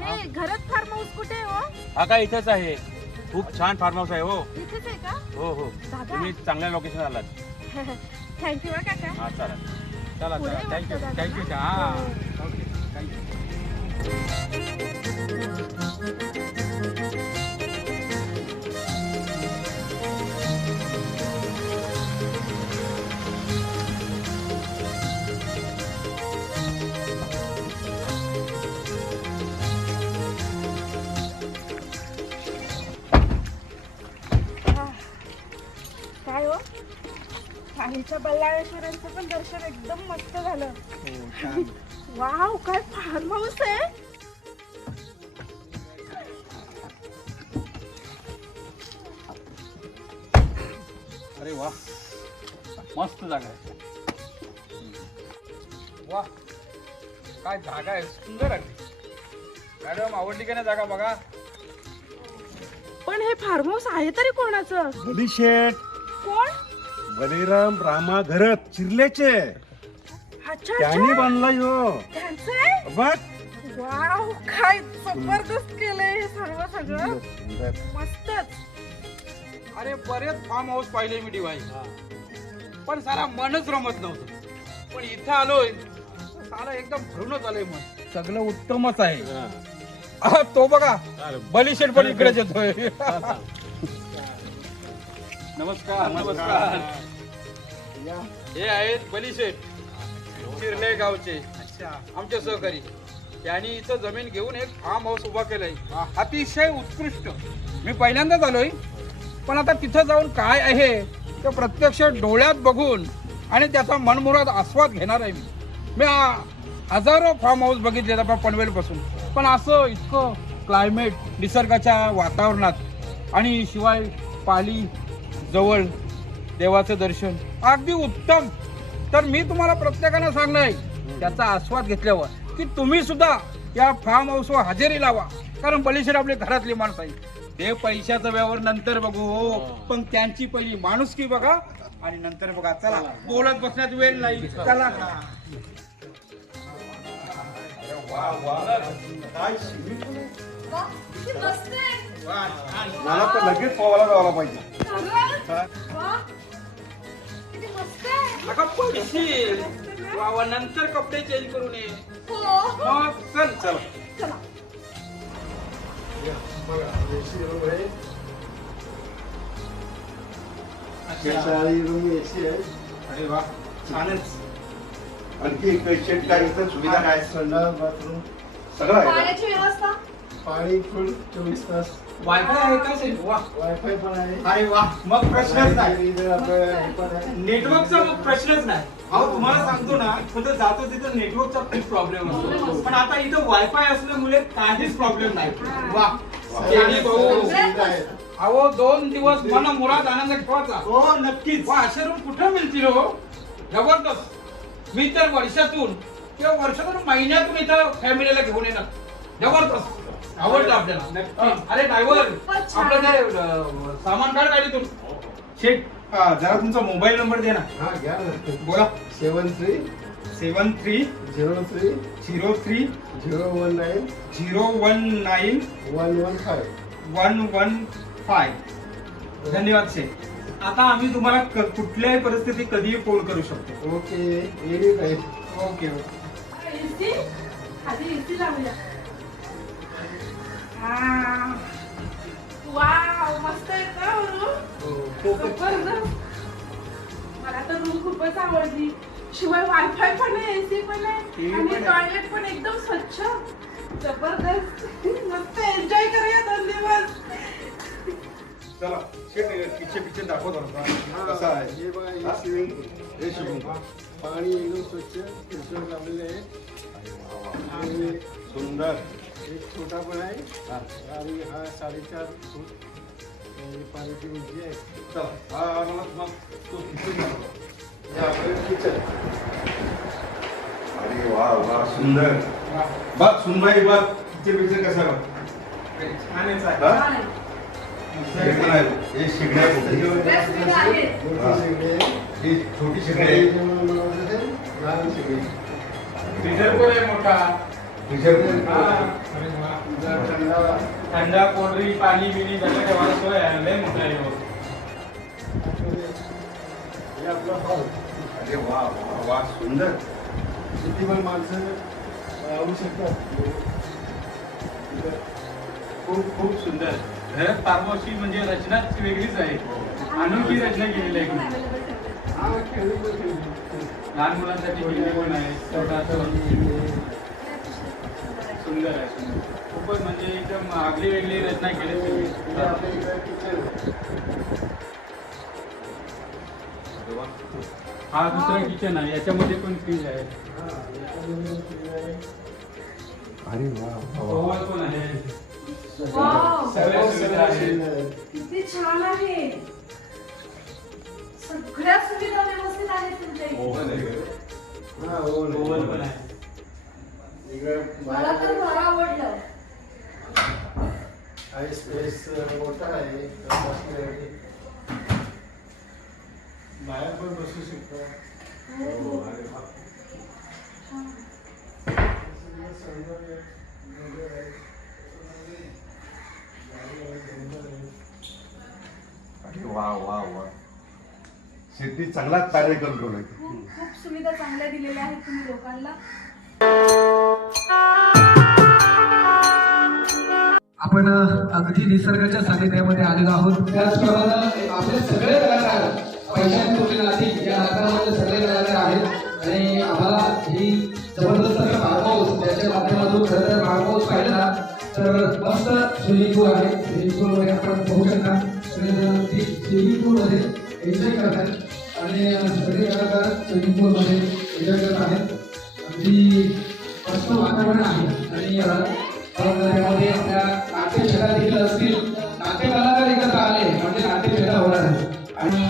हे घरात form house कुठे आहे हो? हा काय इथेच आहे. खूप छान फार्म हाऊस आहे हो. इथेच आहे का? हो हो दादा तुम्ही चांगल्या लोकेशन आलात. थँक्यू बरं काका. हा चला चला पुढे चला थँक्यू वाटतं दादा थँक्यू ना? हा हो. Okay thank you. काय हो, खालीच्या बल्लाळेश्वरांचं पण दर्शन एकदम मस्त झालं. वाव, काय फार्म हाऊस आहे. अरे वा मस्त जागा आहे. वा काय जागा आहे, सुंदर आहे. मॅडम आवडली का नाही जागा बघा. पण हे फार्म हाऊस आहे तरी कोणाचं? बलीशेठ कोण? बलिराम रामा घरत चिरलेचे अच्छा त्यांनी अच्छा, बांधला यो त्यांचं आहे. बघ. वाव, काय जबरदस्त केलंय हे सर्व सगळं. मस्तच. अरे बरेच फार्म हाऊस पाहिले मी डिवाई, पण सारा मनच रमत नव्हतं. पण इथं आलोय सारा एकदम भरूनच आलंय मन. सगळं उत्तमच आहे. तो बघा बलीशेठ पण इकडेच येतोय. नमस्कार नमस्कार. हे आहेत बलीशेठ चिरले गावचे आमचे सहकारी. त्यांनी इथं जमीन घेऊन एक फार्म हाऊस उभा केलाय, अतिशय उत्कृष्ट. मी पहिल्यांदाच आलोय, पण आता तिथं जाऊन काय आहे ते प्रत्यक्ष डोळ्यात बघून आणि त्याचा मनमुराद आस्वाद घेणार आहे. मी हजारो फार्म हाऊस बघितले पनवेल पासून, पण असं इतकं क्लायमेट निसर्गाच्या वातावरणात आणि शिवाय पाली जवळ देवाचं दर्शन अगदी उत्तम. तर मी तुम्हाला प्रत्येकानं सांगणार त्याचा आस्वाद घेतल्यावर की तुम्ही सुद्धा या फार्म हाऊसवर हजेरी लावा. कारण बलीशेठ आपले घरातली माणसं आहे. ते पैशाचा व्यवहार नंतर बघू हो, पण त्यांची पहिली माणुसकी बघा आणि नंतर बघा. चला बोलत बसण्यात वेळ नाही, चला. मला तर लगेच पोवायला जायला पाहिजे. नका पडशील. वा, नंतर कपडे चेंज करून ये. मग चल चला. अरे वा छानच. आणखी पेशंट काय इथं सुविधा काय? संडास बाथरूम सगळं आहे. पाण्याची व्यवस्था. पाणी फुल 24 तास वायफाय आहे का सेल? वा वायफाय पण आहे. अरे वा, मग प्रश्नच नाही. इथं आपलं हे पण आहे. नेटवर्कचा मग प्रश्नच नाही. अहो तुम्हाला सांगतो ना, कुठं जातो तिथं नेटवर्कचा खूप प्रॉब्लेम असतो, पण आता इथं वायफाय असल्यामुळे काहीच प्रॉब्लेम नाही. वा केली भाऊ. सुविधा आहेत. अहो 2 दिवस मन मुराद आनंद ठेवायचा. हो नक्कीच. वा असे रूम कुठं मिळतील हो? जबरदस्त. मी तर वर्षातून किंवा वर्षातून महिन्यातून इथं फॅमिलीला घेऊन येणार. जबरदस्त. आवडलं आपल्याला. अरे ड्रायव्हर, आपलं ते सामान काढ गाडीतून. शेठ जरा तुमचा मोबाईल नंबर दे ना. हा घ्या ना. बोला. 73 73 03 03 019 019 115. 115. धन्यवाद शेठ. आता आम्ही तुम्हाला कुठल्याही परिस्थितीत कधीही फोन करू शकतो. Okay any time. Okay okay. AC खाली एसी लावूया. हा. वाव, मस्त आहे का रूम? जबरदस्त. मला तर रूम खूपच आवडली. शिवाय वायफाय पण आहे, एसी पण आहे आणि टॉयलेट पण एकदम स्वच्छ. जबरदस्त. मस्त एन्जॉय करूया 2 दिवस. चला शेठ किचन दाखवतो कसं आहे. हे बघा हे स्विमिंग पूल. हे शिकून पाणी एकदम स्वच्छ फिल्टर लावलेले आहे. आणि सुंदर. एक छोटा पण आहे आणि हा 4.5 फूट पाण्याची उंची आहे. चला हा मला मग तो किचन दाखव. हे आपलं किचन. अरे वा वा सुंदर. बघ सुनबाई बघ किचन कसं बघ. छानच आहे. हा? हे पण आहे. हे शिगडी आहे मोठी. सुविधा आहेत. मोठी शेगडी आहे. ही छोटी शिगडी सकाळी आहे. जेवण बनवायचं ते लहान शेगडी. डिझेल पण आहे मोठा. थंडा कोल्ड्रिंक पाणी बिनी सगळं ठेवायला सोय आहे लय मोठा आहे हो. हे आपलं हॉल. अरे वा वा वा सुंदर. किती पण माणसं राहू शकतात. खूप खूप सुंदर. घरात फार्म हाऊसची म्हणजे रचनाच वेगळीच आहे. अनोखी रचना केलेली आहे. हा खेळू लहान मुलांसाठी खेळणी पण आहे. सुंदर आहे सुंदर. खूपच म्हणजे एकदम आगळी वेगळी रचना केली. आपल्या इकडे किचन. हा दुसरा किचन आहे. याच्यामध्ये पण फ्रीज आहे. अरे वा ओव्हन पण आहे. वाव. सगळ्या सुविधा आहेत. किती छान आहे. सगळ्या सुविधा व्यवस्थित आहेत तुमच्या इथे. हा ओव्हन ओव्हन पण आहे. मला तर फार आवडलं. आहे स्पेस मोठा आहे. बाहेर पण बसू शकतो. अरे वा वा वा. शेती चांगलाच कार्य कंट्रोल आहे. खूप खूप सुविधा चांगल्या दिलेल्या आहेत तुम्ही लोकांना. आपण अगदी निसर्गाच्या सानिध्यामध्ये आलेलो आहोत. त्याचप्रमाणे आपले सगळे कलाकार पैशाने कुठे नाती या नाटकामध्ये सगळे कलाकार आहेत आणि आम्हाला ही जबरदस्त असं फार्म हाऊस त्याच्या माध्यमातून खरं तर फार्म हाऊस पाहिला तर मस्त स्विमिंग पूल आहे. स्विमिंग पूलमध्ये आपण बघू शकता सगळेजण स्विमिंग पूलमध्ये एन्जॉय करतात आणि सगळे कलाकार स्विमिंग पूलमध्ये एन्जॉय करत आहेत. अगदी मस्त वातावरण आहे आणि त्यामध्ये आपल्या नाट्यछटा देखील असतील. नाट्य कलाकार एकत्र आले म्हणजे नाट्यछटा होणार आहे. आणि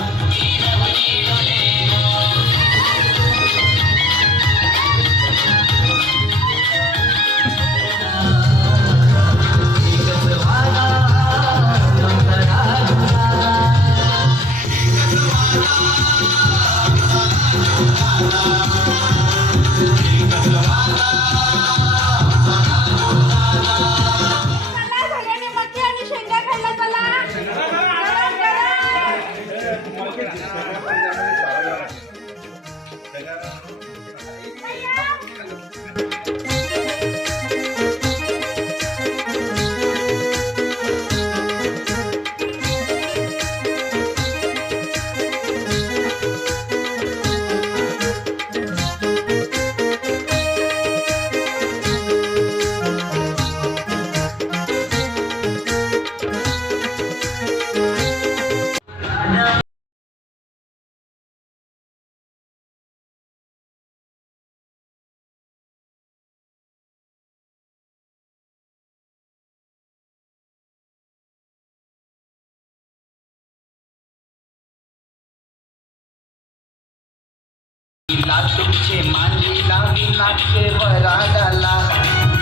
तुमचे मांडी लावी नाके वराडाला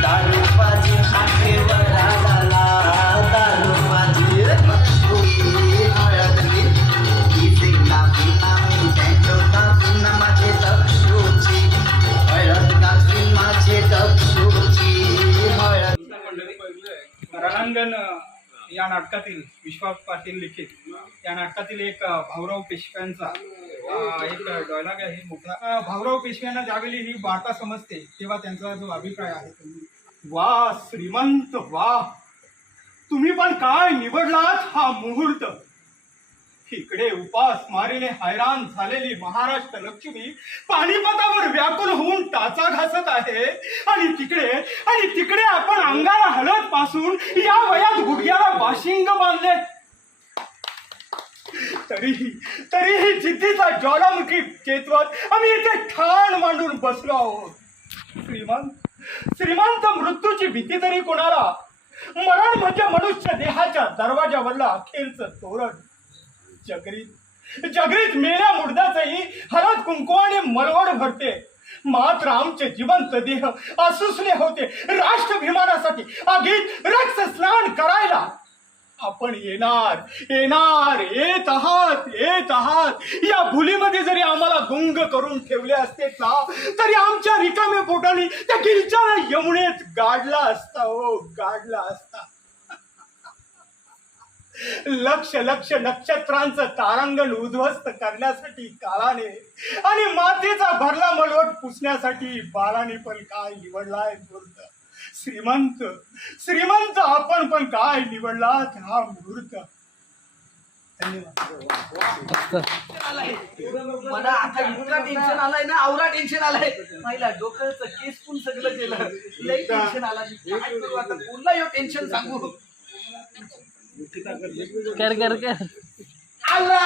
दारू पाजी नाके वराडाला दारू पाजी हळदली इथे लावी नामी त्यांच्या गावी माझे दक्षुची हळद गावी माझे दक्षुची हळद. रणांगण या नाटकातील विश्वास पाटील लिखित या नाटकातील एक भाऊराव पेशव्यांचा एक डायलॉग आहे मोठा. भाऊराव पेशव्यांना ज्यावेळी ही वार्ता समजते तेव्हा त्यांचा जो अभिप्राय आहे, वा श्रीमंत वा, तुम्ही पण काय निवडलात हा मुहूर्त. इकडे उपास मारीने हैराण झालेली महाराष्ट्र लक्ष्मी पानिपतावर व्याकुल होऊन टाचा घासत आहे आणि तिकडे आपण अंगाला हळद पासून या वयात गुडघ्याला बाशिंग बांधले. तरीही जिद्दीचा ज्वालामुखी चेतवत आम्ही इथे ठाण मांडून बसलो आहोत. श्रीमंत मृत्यूची भीती तरी कोणाला. मरण म्हणजे मनुष्य देहाच्या दरवाजावरला अखेरचं तोरण. जगरीत मेल्या मुर्द्याचंही हळद कुंकवाने मरवड भरते. मात्र आमचे जिवंत देह असुसले होते राष्ट्रभिमानासाठी आगीत रक्त स्नान करायला. आपण येणार येणार येत आहात या भुलीमध्ये जरी आम्हाला गुंग करून ठेवले असते ना तरी आमच्या रिकाम्या पोटाने त्या गिलच्या यमुनेत गाडला असता लक्ष लक्ष नक्षत्रांचं तारांगण उद्ध्वस्त करण्यासाठी काळाने आणि मातेचा भरला मलवट पुसण्यासाठी बाळाने पण काय निवडलाय मूर्त श्रीमंत आपण पण काय निवडलात हा मूर्त. मला आता इतका टेन्शन आलाय ना आवरा टेन्शन आलाय पहिला डोक्याचं केस पण सगळं गेलं लई टेन्शन आला काय करू आता पुन्हा यो टेन्शन सांगू कर आला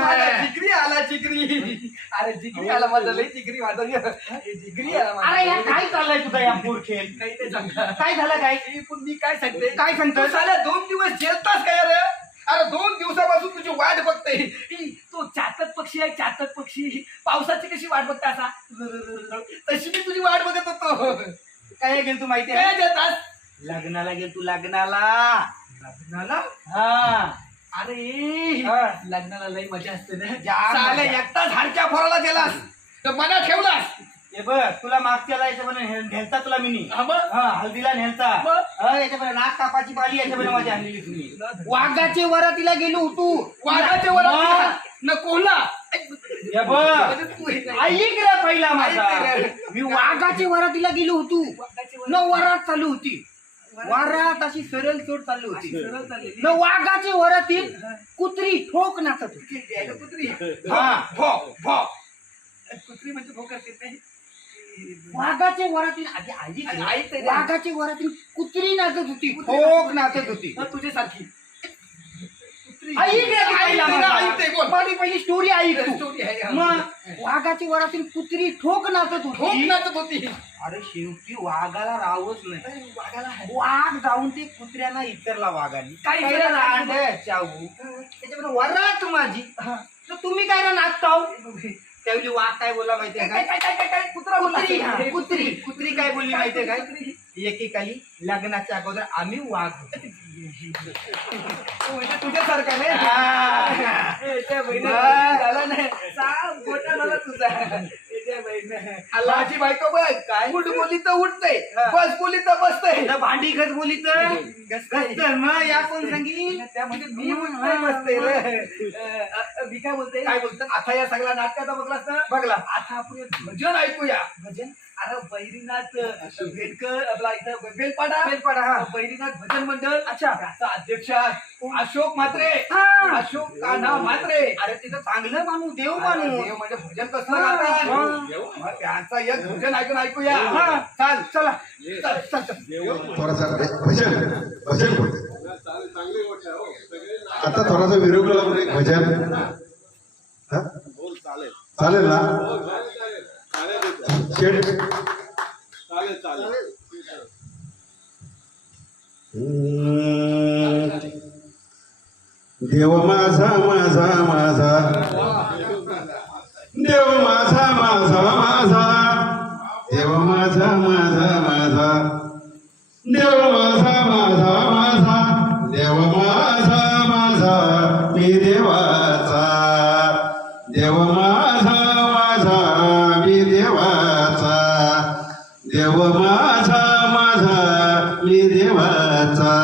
माझा जिगरी आला जिगरी अरे जिगरी आला माझा लई जिगरी माझा जिगरी आला माझा. अरे या काय चाललंय तुझा या खेळ काही ते सांगा काय झालं काय पण मी काय सांगते काय सांगतोय? तू साल्या 2 दिवस जेलतास काय रे अरे 2 दिवसापासून तुझी वाट बघते तो चातक पक्षी आहे चातक पक्षी पावसाची कशी वाट बघता असा तशी मी तुझी वाट बघत होतो. काय गेल तू माहिती काय आहे देतास लग्नाला गेल तू लग्नाला लग्नाला हा अरे हा. लग्नाला लई मजा असते ना जाम साल्या मजा. एकटाच हाडक्या फोराला गेलास तर मना ठेवलास हे बघ तुला मागच्याला याच्यामध्ये नेलता तुला मिनी हा मग? हा हल्दीला नेलता मग? याच्यामध्ये नाक कापाची पाली याच्यामध्ये माझी आणलेली तुम्ही वाघाचे वरातीला गेलो होतो वाघाचे वरातीला न कोल्हा हे बघ ऐक रे पहिला माझा मी वाघाचे वरातीला गेलो होतो न वरात चालू होती वरात अशी सरळ सोड चालू होती न वाघाचे वरातीत कुत्री ठोक नाचत होती कुत्री कुत्री म्हणजे भोक असते नाही वाघाचे वरातीत आधी वाघाचे वरातीत कुत्री नाचत होती ठोक नाचत होती तुझ्यासारखी पहिली स्टोरी ऐक मग वाघाची वरातील कुत्री ठोक नाचत होती अरे शेवटी वाघाला राहवच नाही वाघ जाऊन ते कुत्र्यांना इतरला वाघाने काय त्याच्यामध्ये वरात माझी तर तुम्ही काय ना नाचताव त्यावेळी वाघ काय बोलला माहितीये काय कुत्री कुत्री काय बोलली माहितीये काय एकेकाली लग्नाच्या अगोदर आम्ही वाघ होतो तुझ्यासारखा माझी बायको बघ काय उठ बोली तर उठते बस बोली तर बसते भांडी घस बोली तर मग या कोण सांगी त्यामध्ये मी उठते बसते मी काय बोलते काय बोलत आता या सगळ्या नाटकाचा बघला आता आपण भजन ऐकूया भजन अरे बैरीनाथ भेटकर आपला इथं बेलपाडा हा बैरीनाथ भजन मंडळ अच्छा त्याचा अध्यक्ष अशोक म्हात्रे अशोक कान्हा म्हात्रे अरे तिथं चांगलं मानू देव म्हणजे भजन कसं गातात त्यांचा एक भजन ऐकूया चाल चला थोडासा भजन बोलते आता थोडासा विरोध भजन चालेल ना देव माझा माझा माझा देव माझा माझा माझा देव माझा माझा माझा देव माझा माझा माझा देव माझा माझा मी देवाचा देव माझा माझा मी देवाचा देव माझा माझा मी देवाचा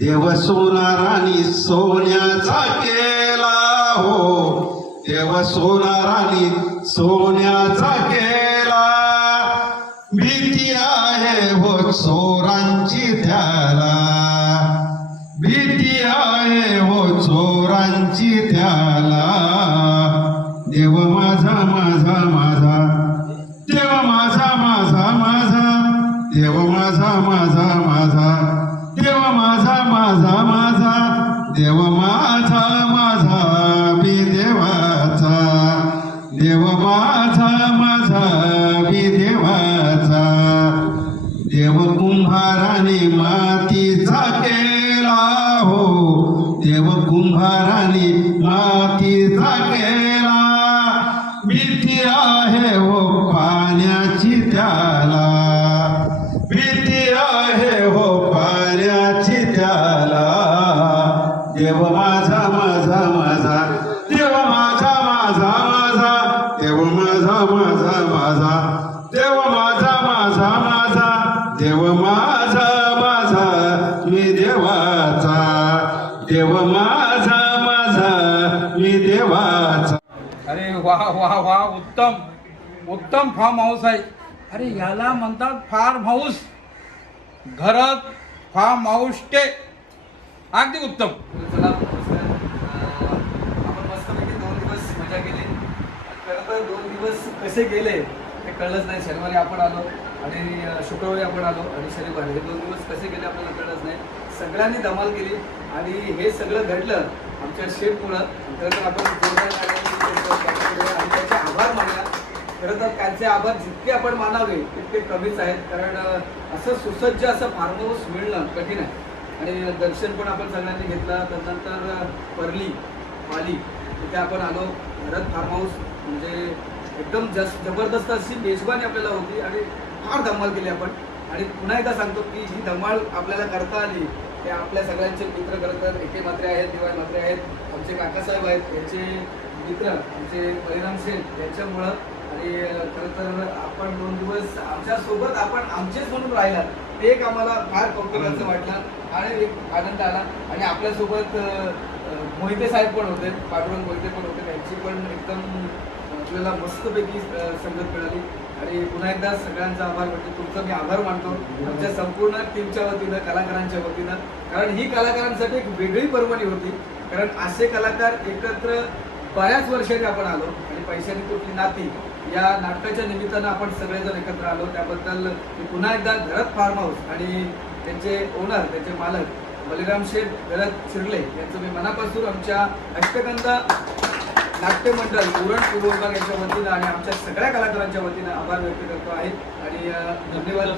देव सोनारानी सोन्याचा केला हो देव सोनारानी सोन्याचा केला भीती आहे हो चोरांची त्याला भीती आहे हो चोरांची त्याला देव माझा माझा माझा देव माझा माझा माझा देव माझा माझा माझा देव माझा माझा माझा देव माझा माझा मी देवाचा देव माझा माझा मी देवाचा देव कुंभाराने मातीचा केला हो देव कुंभाराने मातीचा केला भीती आहे हो पाण्याची त्याला भीती आहे हो पाण्याची त्याला देव माझा माझा माझा देव माझा माझा माझा देव माझा माझा माझा देव माझा माझा माझा देव माझा माझा मी देवाचा देव माझा माझा मी देवाचा. अरे वा वा वा, उत्तम उत्तम फार्म हाऊस आहे. अरे याला म्हणतात फार्म हाऊस. घरात फार्म हाऊस स्टे. अगदी उत्तम. चला नमस्कार. आपण मस्तपैकी 2 दिवस मजा केली. खरं तर 2 दिवस कसे गेले ते कळलंच नाही. शनिवारी आपण आलो आणि शुक्रवारी आपण आलो आणि शनिवारी हे 2 दिवस कसे गेले आपल्याला कळलंच नाही. सगळ्यांनी धमाल केली आणि हे सगळं घडलं आमच्या शेफमुळं. खरं तर आपण जोरदार टाळ्या आणि त्याचे आभार मानूया. खरं तर त्यांचे आभार जितके आपण मानावे तितके कमीच आहेत. कारण असं सुसज्ज असं फार्म हाऊस मिळणं कठीण आहे. आणि दर्शन पण आपण सगळ्यांनी घेतलं. त्यानंतर परली पाली तिथे आपण आलो. भरत फार्म हाऊस म्हणजे एकदम जबरदस्त अशी मेजबानी आपल्याला होती आणि फार धमाल केली आपण. आणि पुन्हा एकदा सांगतो की ही धमाल आपल्याला करता आली ते आपल्या सगळ्यांचे मित्र. खरं तर एके मात्रे आहेत, दिवाळी मात्रे आहेत, आमचे काकासाहेब आहेत, यांचे मित्र आमचे बलिराम शेठ यांच्यामुळं. आणि खरं तर आपण 2 दिवस आमच्यासोबत आपण आमचेच म्हणून राहिला ते एक आम्हाला फार कौतुकाचं वाटलं आणि एक आनंद आला. आणि आपल्यासोबत मोहिते साहेब पण होते, पांडुरंग मोहिते पण होते. त्यांची पण एकदम आपल्याला मस्तपैकी संगत मिळाली. आणि पुन्हा एकदा सगळ्यांचा आभार मानतो. तुमचा मी आभार मानतो आमच्या संपूर्ण टीमच्या वतीनं, कलाकारांच्या वतीनं. कारण ही कलाकारांसाठी एक वेगळी पर्वणी होती. कारण असे कलाकार एकत्र बऱ्याच वर्षांनी आपण आलो आणि पैशांनी कुठली नाती या नाटकाच्या निमित्तानं आपण सगळेजण एकत्र आलो. त्याबद्दल मी पुन्हा एकदा घरत फार्म हाऊस आणि त्यांचे ओनर, त्यांचे मालक बलिराम शेठ घरत शिरले यांचं मी मनापासून आमच्या अष्टगंधा नाट्य मंडळ उरण पूर्व विभाग यांच्या वतीनं आणि आमच्या सगळ्या कलाकारांच्या वतीनं आभार व्यक्त करतो आहे. आणि धन्यवाद.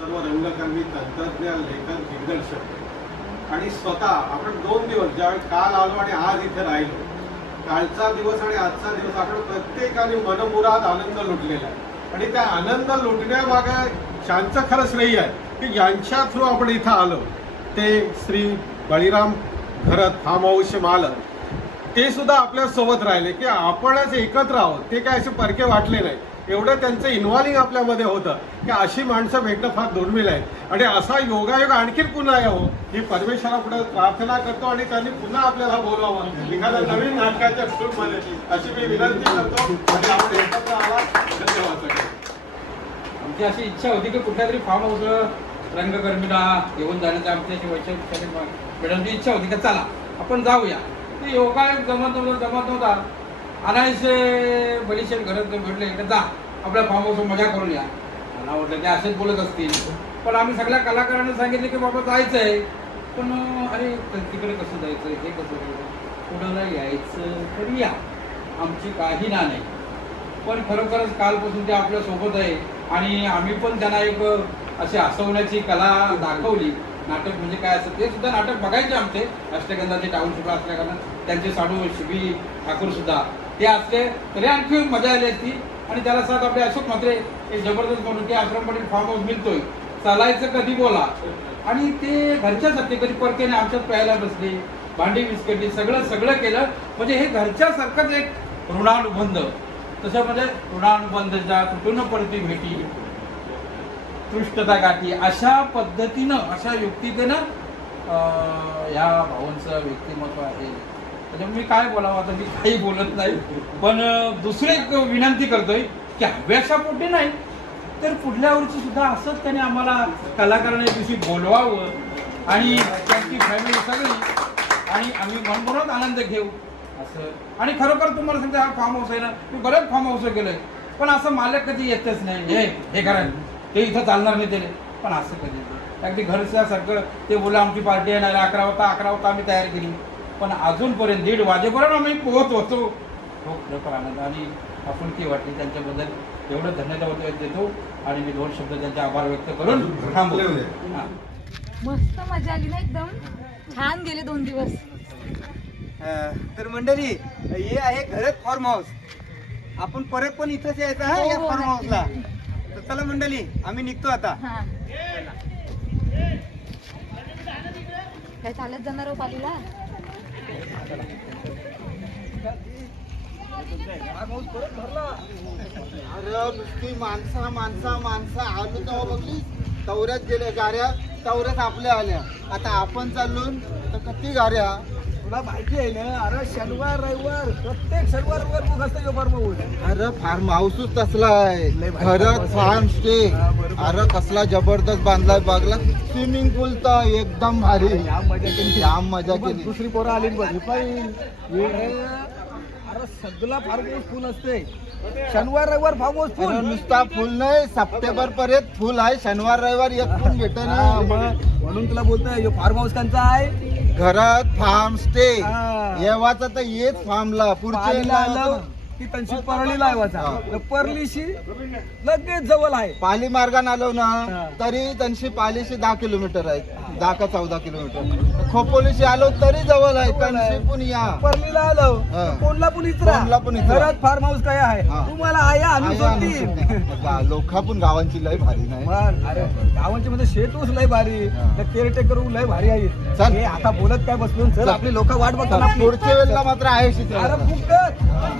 सर्व रंगकर्मी, तंत्रज्ञ, लेखक, दिग्दर्शक आणि स्वतः आपण 2 दिवस ज्यावेळी काल आलो आणि आज इथे राहिलो, कालचा दिवस आणि आजचा दिवस आपण प्रत्येकाने मनमुराद आनंद लुटलेला आहे. आणि त्या आनंद लुटण्यामागे त्यांचं खरं श्रेय आहे की यांच्या थ्रू आपण इथं आलो. ते श्री बळीराम घरत फार्म हाऊसचे मालक ते सुद्धा आपल्यासोबत राहिले की आपणच एकत्र आहोत. ते काय असे परके वाटले नाही. एवढं त्यांचं इन्व्हॉल्विंग आपल्यामध्ये होतं की अशी माणसं भेटणं फार दुर्मिळ आहे. आणि असा योगायोग आणखी पुन्हा यावं ही परमेश्वरापुढे प्रार्थना करतो आणि त्यांनी पुन्हा आपल्याला बोलावं एखाद्या नवीन नाटकाच्या शूटमध्ये अशी मी विनंती करतो. आणि आपण एकत्र आला. धन्यवाद. आमची अशी इच्छा होती की कुठल्या तरी फार्म हाऊस रंगकर्मीला घेऊन जाण्याची आमची अशी वैशिष्ट्य मॅडमची इच्छा होती की चला आपण जाऊया. ते योगायोग जमत नव्हता. अनायसे बलिशेठ घरात भेटले की जा आपल्या फार्म हाऊस मजा करून या. मला वाटलं की असेच बोलत असतील. पण आम्ही सगळ्या कलाकारांना सांगितले की बाबा जायचं आहे. पण अरे तिकडे कसं जायचं, हे कसं जायचं, कुणाला यायचं तर या, आमची काही ना नाही. पण खरोखरच कालपासून ते आपल्यासोबत आहे आणि आम्ही पण त्यांना एक अशी हसवण्याची कला दाखवली. नाटक म्हणजे काय असतं ते सुद्धा नाटक बघायचे आमचे अष्टगंधाचे टाउनशिपला असल्या कारण त्यांचे साडू शिबी ठाकूर सुद्धा ते असले तरी आणखी मजा आली असती. आणि त्याला साथ आपले अशोक म्हात्रे एक जबरदस्त म्हणून की आश्रम पाटील फार्म हाऊस मिळतोय, चालायचं कधी बोला. आणि ते घरच्यासाठी कधी परकेने आमच्यात प्यायला बसले, भांडी बिस्कटली, सगळं केलं. म्हणजे हे घरच्यासारखंच एक ऋणानुबंध. तसं म्हणजे ऋणानुबंधच्या कुठून पडती भेटी, पृष्ठता गाठी, अशा पद्धतीनं अशा युक्तितेनं ह्या भावांचं व्यक्तिमत्व आहे. त्याच्यामुळे मी काय बोलावं आता, मी काही बोलत नाही. पण दुसरी एक विनंती करतोय की अभ्यासापोटी नाही तर पुढल्या वर्षी सुद्धा असंच त्याने आम्हाला कलाकारांच्या दिवशी बोलवावं आणि त्यांची फॅमिली सगळी आणि आम्ही मनमुराद आनंद घेऊ असं. आणि खरोखर तुम्हाला सांगते हा फार्म हाऊस आहे ना, मी बरेच फार्म हाऊस गेलोय पण असं मालक कधी येतच नाही. हे करा ते इथं चालणार नाही त्याने. पण असं कधी अगदी घरच्यासारखं ते बोला आमची पार्टी आहे ना 11 वाजता आम्ही तयारी केली. पण अजूनपर्यंत 1:30 वाजेपर्यंत आम्ही पोहोच होतो. हो खरोखर आनंद आणि आपुलकी वाटली. त्यांच्याबद्दल एवढं धन्यवाद देतो आणि मी 2 शब्द त्यांचे आभार व्यक्त करून थांबवतो. मस्त मजा आली ना, एकदम छान गेले 2 दिवस. तर मंडळी हे आहे घरत फार्म हाऊस. आपण परत पण इथंच यायचं हा या फार्म हाऊसला. तर चला मंडळी आम्ही निघतो आता. काय चालत जाणार हो पालीला? अरे नुसती माणसा माणसा माणसा आलो तेव्हा बघली तवऱ्यात गेल्या गाड्या, तवऱ्यात आपल्या आल्या. आता आपण चाललो तर किती गाड्या. तुला माहिती आहे ना, अरे शनिवार रविवार प्रत्येक शनिवार रविवार बुक असतं फार्म हाऊस. अरे फार्म हाऊसच तसला आहे, खरंच फार्म स्टे. अरे कसला जबरदस्त बांधलाय बागला, स्विमिंग पूल तर एकदम भारी. जाम मजा केली. दुसरी पोरं आली बघ अरे सगळा फार्म हाऊस फुल असते. शनिवार रविवार फार्म हाऊस फुल. अरे नुसता फुल नाही, सप्टेंबर पर्यंत फुल आहे. शनिवार रविवार एक पण भेट हा, मग म्हणून तुला बोलतोय फार्म हाऊस त्यांचा आहे. घरात फार्म स्टे हा. येवाचा तर येत फार्मला पुढच्या पालीला आलं की त्यांची परळीला आहे परलीशी लगेच जवळ आहे. पाली मार्गाने आलो ना हा. तरी त्यांची पालीशी 10 किलोमीटर आहे, 10 का 14 किलोमीटर. खोपोलीशी आलो तरी जवळ आहे. त्यांची पण या परलीला आलो हा. कोणला पण इतरा. कोणला पण इतरा. घरात फार्म हाऊस काय आहे हा. तुम्हाला आहे आम्ही सोडतील. लोका पण गावांची लय भारी नाही. मग अरे गावांची मध्ये शेतूस लय भारी, केअरटेकर लय भारी आहे. चल. हे आता बोलत काय बसलो चल आपली लोक वाट बघतात आपली. पुढच्या वेळेला मात्र आहे शित्र. अरे फुकट